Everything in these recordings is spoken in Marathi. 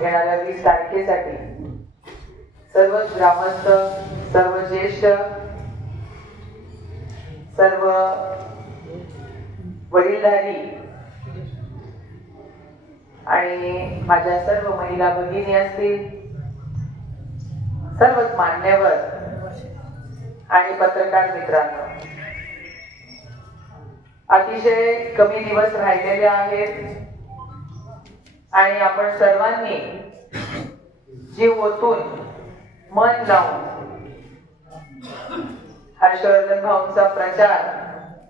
येणाऱ्या 20 तारखेसाठी सर्व ग्रामस्थ, सर्व ज्येष्ठ, सर्व वडीलधारी आणि माझ्या सर्व महिला भगिनी असतील, सर्वच मान्यवर आणि पत्रकार मित्रांनो, अतिशय कमी दिवस राहिलेले आहेत आणि आपण सर्वांनी जीव ओतून मन लावून हर्षवर्धन भाऊंचा प्रचार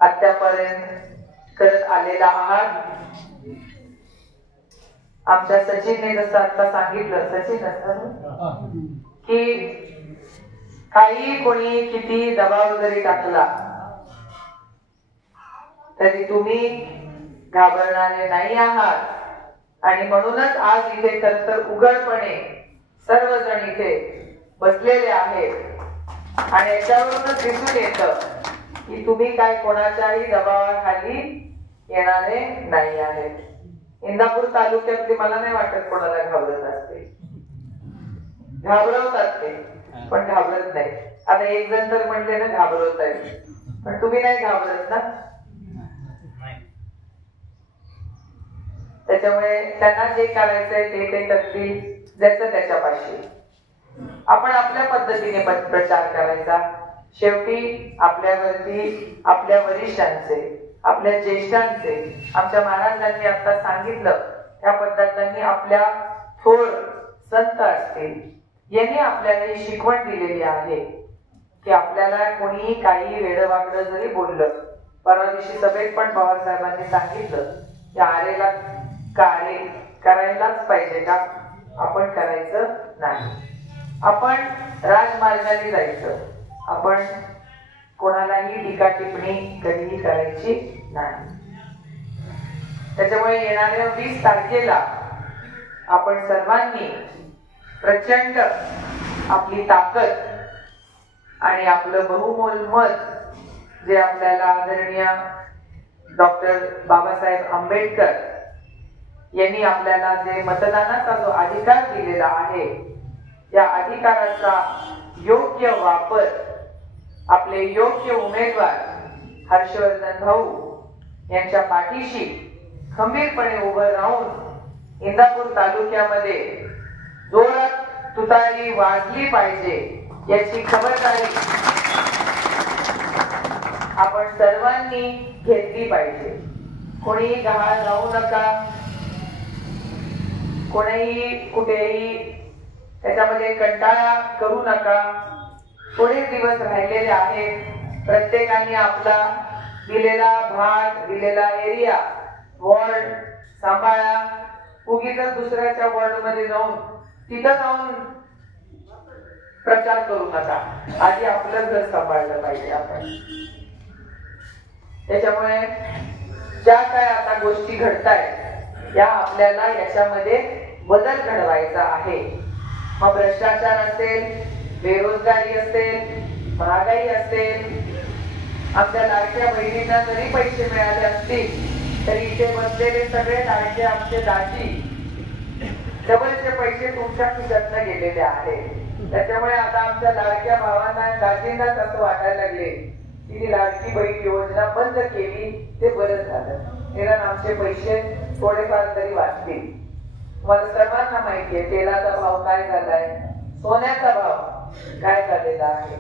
अद्यापर्यंत करत आलेला आहात। आमच्या सचिनने जसं आता सांगितलं, सचिन असतं की काही कोणी किती दबाव जरी टाकला तरी तुम्ही घाबरणारे नाही आहात आणि म्हणूनच आज इथे खरं तर उघडपणे सर्वजण इथे बसलेले आहेत आणि याच्यावरूनच दिसून येतं की तुम्ही काय कोणाच्याही दबावाखाली येणारे नाही आहेत। इंदापूर तालुक्यातले मला नाही वाटत कोणाला घाबरत असते, घाबरवतात ते पण घाबरत नाही। आता एक जण तर म्हणले ना घाबरवत आहे, पण तुम्ही नाही घाबरत ना। त्याच्यामुळे त्यांना जे करायचंय ते करतील, ज्याचं त्याच्यापाशी। आपण आपल्या पद्धतीने प्रचार करायचा। शेवटी आपल्यावरती आपल्या वरिष्ठांचे, आपल्या ज्येष्ठांचे, आमच्या महाराजांनी आता सांगितलं त्या पद्धतीने आपल्या थोर संत असतील, यांनी आपल्याला ही शिकवण दिलेली आहे की आपल्याला कोणी काही वेडवाकडं जरी बोललं, परवा दिवशी सभेत पण पवार साहेबांनी सांगितलं की आरेला कार्य करायलाच पाहिजे का? आपण करायचं नाही, आपण राजमार्गाने जायचं, आपण कोणालाही टीका टिप्पणी कधीही करायची नाही। त्याच्यामुळे येणाऱ्या 20 तारखेला आपण सर्वांनी प्रचंड आपली ताकद आणि आपलं बहुमोल मत जे आपल्याला आदरणीय डॉक्टर बाबासाहेब आंबेडकर यांनी आपल्याला जे मतदानाचा जो अधिकार दिलेला आहे, या अधिकाराचा योग्य वापर आपले योग्य उमेदवार हर्षवर्धन भाऊ यांच्या पाठीशी खंबीरपणे उभं राहून इंदापूर तालुक्यामध्ये जोरात तुतारी वाजली पाहिजे याची खबरदारी आपण सर्वांनी घेतली पाहिजे। कोणी गहाळ राहू नका, कोणीही कुठेही त्याच्यामध्ये कंटाळा करू नका। थोडे दिवस राहिलेले आहेत, प्रत्येकाने आपला दिलेला भाग, दिलेला एरिया, वॉर्ड सांभाळा। उगीच दुसऱ्याच्या वॉर्ड मध्ये जाऊन तिथं जाऊन प्रचार करू नका, आधी आपलं घर सांभाळलं पाहिजे आपण। त्याच्यामुळे ज्या काय आता गोष्टी घडतायत या आपल्याला याच्यामध्ये बदल घडवायचा आहे। मग भ्रष्टाचार असेल, बेरोजगारी असेल, महागाई असेल, आमच्या लाडक्या बहिणींना जरी पैसे मिळाले असतील तरी इथे बसलेले सगळे लाडके आमचे दाजी डबलचे पैसे तुमच्या खिशातनं गेलेले आहेत। त्याच्यामुळे आता आमच्या लाडक्या भावांना, दाजींनाच असं वाटायला लागले की ती लाडकी बहीण योजना बंद केली ते बरं झालं, निदान आमचे पैसे थोडेफार तरी वाचतील। मला सर्वांना माहितीये तेलाचा भाव काय झालाय, सोन्याचा भाव काय झालेला आहे,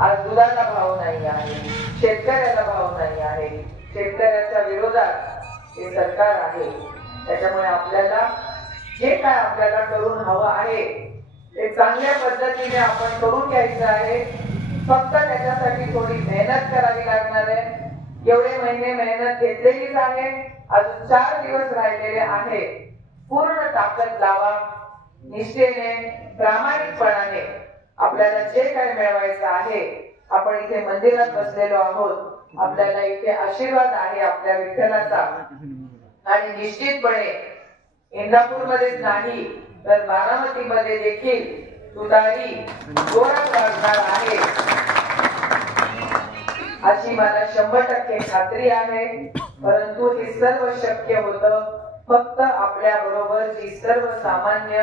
आज दुधाला भाव नाही आहे, शेतकऱ्याला भाव नाही आहे, शेतकऱ्याच्या विरोधात हे सरकार आहे। त्याच्यामुळे आपल्याला जे काय आपल्याला करून हवं आहे ते चांगल्या पद्धतीने आपण करून घ्यायचं आहे। फक्त त्याच्यासाठी थोडी मेहनत करावी लागणार आहे। एवढे महिने मेहनत घेतलेलीच आहे, अजून 4 दिवस राहिलेले आहेत। पूर्ण ताकद लावा, निष्ठेने, प्रामाणिकपणाने आपल्याला जे काय मिळवायचं आहे। आपण इथे मंदिरात बसलेलो आहोत, आपल्याला इथे आशीर्वाद आहे आपल्या विठ्ठलाचा आणि निश्चितपणे इंदापूर मध्येच नाही तर बारामती मध्ये देखील तुतारी जोरात वाजणार आहे अशी मला 100% खात्री आहे। परंतु हे सर्व शक्य होतं फक्त आपल्या बरोबर जी सर्वसामान्य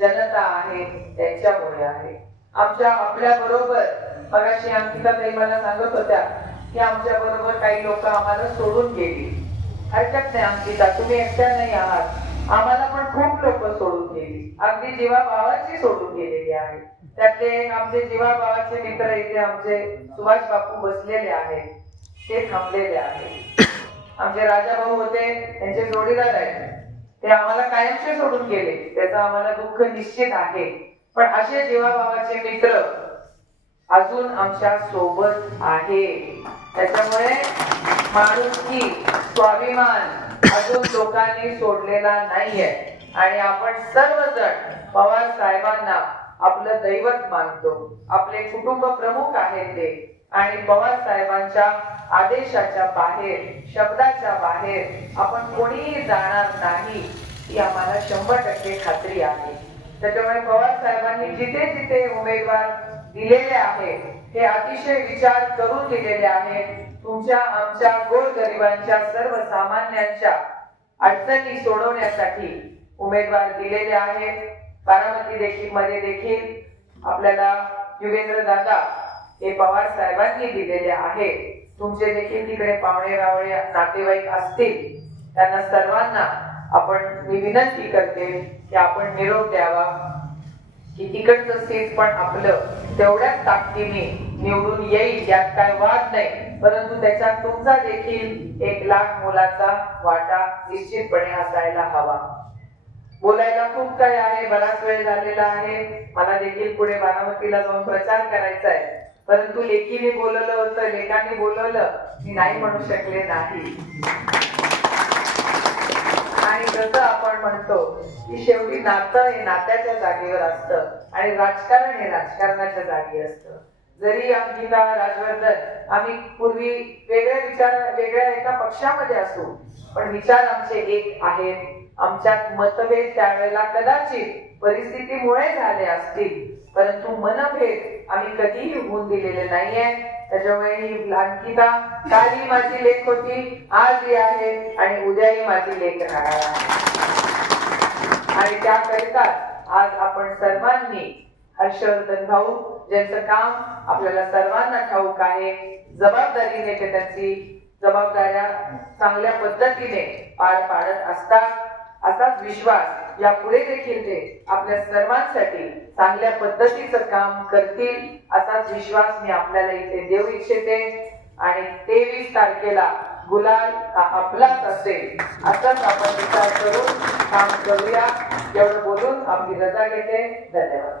जनता आहे त्यांच्यामुळे आहे. आपल्या बरोबर मगाशी अंकिता ताई मला सांगत होत्या की आमच्या बरोबर काही लोक आम्हाला सोडून गेली. हरकत नाही अंकिता, तुम्ही एकट्या नाही आहात. आम्हाला पण खूप लोक सोडून गेली, अगदी जीवाभावाची सोडून गेलेली आहे. त्यातले आमचे जीवाभावाचे मित्र इथे आमचे सुभाष बापू बसलेले आहेत, ते थांबलेले आहेत. आमचे राजा भाऊ होते, त्यांचे जोडीदार आहेत, ते आम्हाला कायमचे सोडून गेले, त्याचं आम्हाला दुःख निश्चित आहे. पण असे जीवाभावाचे मित्र अजून आमच्या सोबत आहे. त्याच्यामुळे माणुसकी, स्वाभिमान अजून लोकांनी सोडलेला नाहीये. आणि आपण सर्वजण पवार साहेबांना आपलं दैवत मानतो, आपले कुटुंब प्रमुख आहेत ते. आणि पवार साहेबांच्या आदेशाच्या बाहेर, शब्दाच्या बाहेर आपण कोणीही जाणार नाही, ही आम्हाला 100% खात्री आहे. त्याच्यामुळे पवार साहेबांनी जिथे जिथे उमेदवार दिलेले आहेत हे अतिशय विचार करून दिलेले आहेत. तुमच्या आमच्या गोरगरिबांच्या सर्वसामान्यांच्या अडचणी सोडवण्यासाठी उमेदवार दिलेले आहेत. बारामती मध्ये देखील आपल्याला युगेंद्र दादा हे पवार साहेबांनी दिलेले आहेत. तुमचे देखील तिकडे पाहुणे रावळे नातेवाईक असतील, त्यांना सर्वांना मी विनंती करते की आपण निरोप द्यावा की तिकडचं सीट पण आपलं तेवढ्याच ताकदीने निवडून येईल, यात काय वाद नाही. परंतु त्याच्यात तुमचा देखील 1 लाख मोलाचा वाटा निश्चितपणे असायला हवा. बोलायला खूप काही आहे, बराच वेळ झालेला आहे. मला देखील पुढे बारामतीला जाऊन प्रचार करायचा आहे, परंतु लेकीने बोलवलं होतं, लेकाने बोलवलं, मी नाही म्हणू शकले नाही. आणि जसं आपण म्हणतो की शेवटी नातं हे नात्याच्या जागेवर असतं आणि राजकारण हे राजकारणाच्या जागी असतं. जरी अंकिता, राजवर्धन आम्ही पूर्वी वेगळ्या एका पक्षामध्ये असू, पण विचार आमचे एक आहेत. आमच्यात मतभेद त्यावेळेला कदाचित परिस्थितीमुळे झाले असतील, परंतु मनभेद आम्ही कधीही होऊन दिलेले नाहीये. त्याच्यामुळे ही अंकिता कालही माझी लेक होती, आजही आहे आणि उद्याही माझी लेक राहणार आहे. आणि त्याकरिता आज आपण सर्वांनी हर्षवर्धन भाऊ ज्यांचं काम आपल्याला सर्वांना ठाऊक आहे, जबाबदारीने ते त्यांची जबाबदाऱ्या चांगल्या पद्धतीने पार पाडत असतात, असाच विश्वास यापुढे देखील ते आपल्या सर्वांसाठी चांगल्या पद्धतीचं काम करतील, असाच विश्वास मी आपल्याला इथे देऊ इच्छिते. आणि 23 तारखेला गुलाल आपलाच असेल असंच आपण विचार करून काम करूया. एवढं बोलून आपली रजा घेते. धन्यवाद.